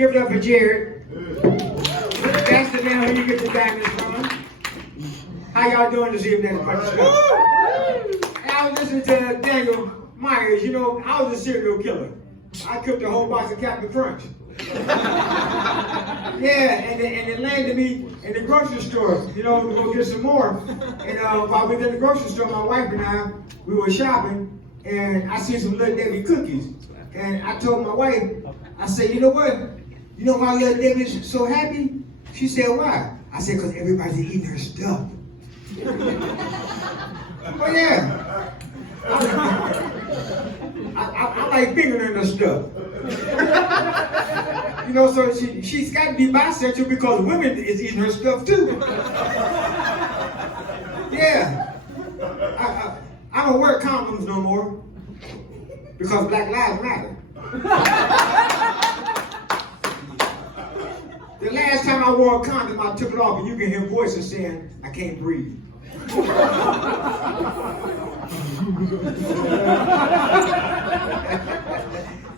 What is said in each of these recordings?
Give it up for Jared. That's the man who you get the diamonds from. How y'all doing this evening? And I was listening to Daniel Myers. You know, I was a serial killer. I cooked a whole box of Captain Crunch. Yeah, and it landed me in the grocery store, you know, to go get some more. And while we were in the grocery store, my wife and I, we were shopping, and I seen some Little Debbie cookies. And I told my wife, I said, you know what? You know why Little Debbie's so happy? She said, why? I said, because everybody's eating her stuff. Oh yeah. I like fingering her stuff. You know, so she's got to be bisexual because women is eating her stuff too. Yeah. I don't wear condoms no more because Black Lives Matter. The last time I wore a condom, I took it off and you can hear voices saying, I can't breathe.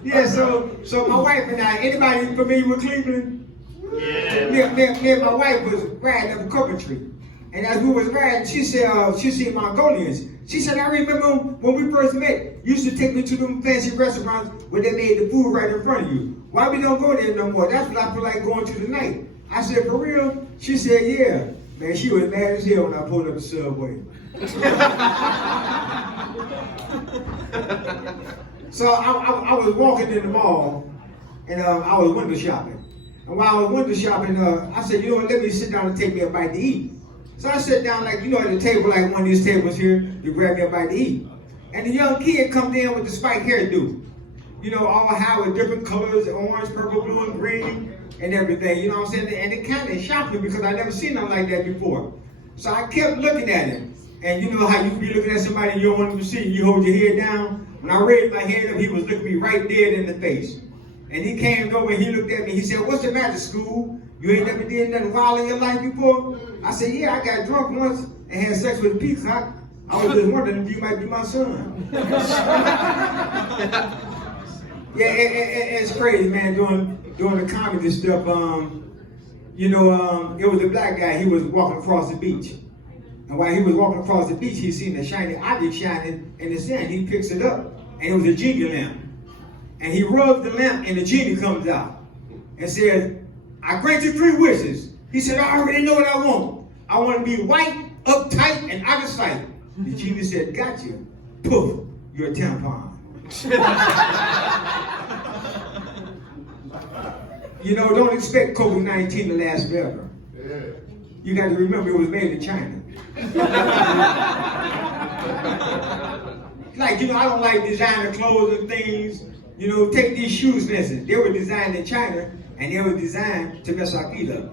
Yeah, so my wife and I, anybody familiar with Cleveland? Yeah. Me and my wife was riding up a country. And as we was riding, she said, she seen Mongolians. She said, I remember when we first met, you used to take me to them fancy restaurants where they made the food right in front of you. Why we don't go there no more? That's what I feel like going to tonight. I said, for real? She said, yeah. Man, she was mad as hell when I pulled up the subway. So I was walking in the mall, and I was window shopping. And while I was window shopping, I said, you know what, let me sit down and take me a bite to eat. So I sat down, like, you know, at the table, like one of these tables here, you grab me a bite to eat. And the young kid comes in with the spiked hairdo. You know, all high with different colors, orange, purple, blue, and green, and everything, you know what I'm saying? And it kind of shocked me because I never seen nothing like that before. So I kept looking at him. And you know how you be looking at somebody you don't want them to see, you hold your head down? When I raised my head up, he was looking me right dead in the face. And he came over and he looked at me, he said, what's the matter, school? You ain't never did nothing wild in your life before? I said, yeah, I got drunk once and had sex with a peacock. I was just wondering if you might be my son. Yeah, it's crazy, man, doing the comedy stuff. You know, it was a black guy, he was walking across the beach. And while he was walking across the beach, he seen a shiny object shining in the sand. He picks it up, and it was a genie lamp. And he rubs the lamp, and the genie comes out and says, I grant you 3 wishes. He said, I already know what I want. I want to be white, uptight, and out of sight. The genie said, got you. Poof, you're a tampon. You know, don't expect COVID-19 to last forever. Yeah. You got to remember it was made in China. Like, you know, I don't like designer clothes and things. You know, take these shoes, listen. They were designed in China, and they were designed to mess our feet up.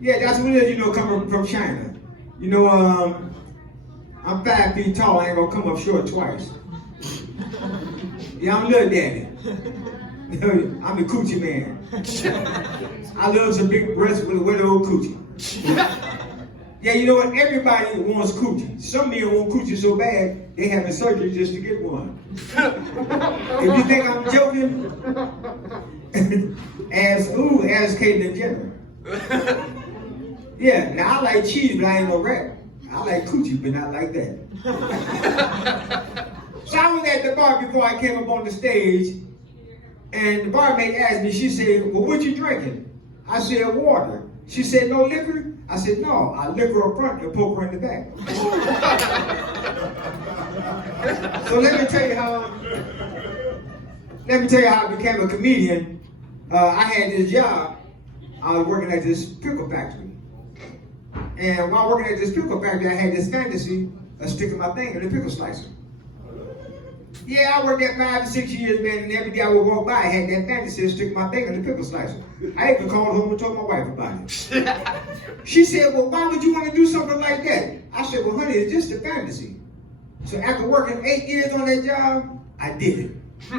Yeah, that's what it is, you know, coming from China. You know, I'm 5 feet tall, I ain't gonna come up short twice. Yeah, I'm Little Daddy. I'm the coochie man. I love some big breasts with a wet old coochie. Yeah, you know what? Everybody wants coochie. Some men want coochie so bad, they having surgery just to get one. If you think I'm joking, ask Caitlyn Jenner. Yeah, now I like cheese, but I ain't no rat. I like coochie, but not like that. So I was at the bar before I came up on the stage, and the barmaid asked me, she said, well, what you drinking? I said, water. She said, no liquor? I said, no, I liquor up front and poke her in the back. So let me tell you how I became a comedian. I had this job. I was working at this pickle factory. And while working at this pickle factory, I had this fantasy of sticking my thing in the pickle slicer. Yeah, I worked there 5 to 6 years, man, and every day I would walk by, I had that fantasy of sticking my thing in the pickle slicer. I even called home and told my wife about it. She said, well, why would you want to do something like that? I said, well, honey, it's just a fantasy. So after working 8 years on that job, I did it.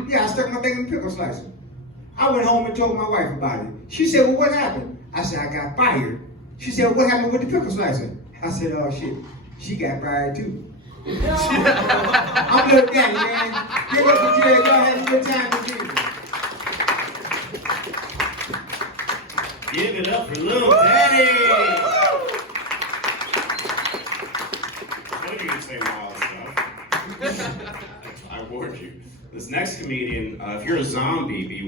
Yeah, I stuck my thing in the pickle slicer. I went home and told my wife about it. She said, well, what happened? I said, I got fired. She said, what happened with the pickle slicer? I said, oh, shit, she got fired, too. I'm Little Daddy, man. Give up for Jared. Y'all have a good time with me. Give it up for Lil Daddy. I knew you could say wild stuff. I warned you. This next comedian, if you're a zombie, be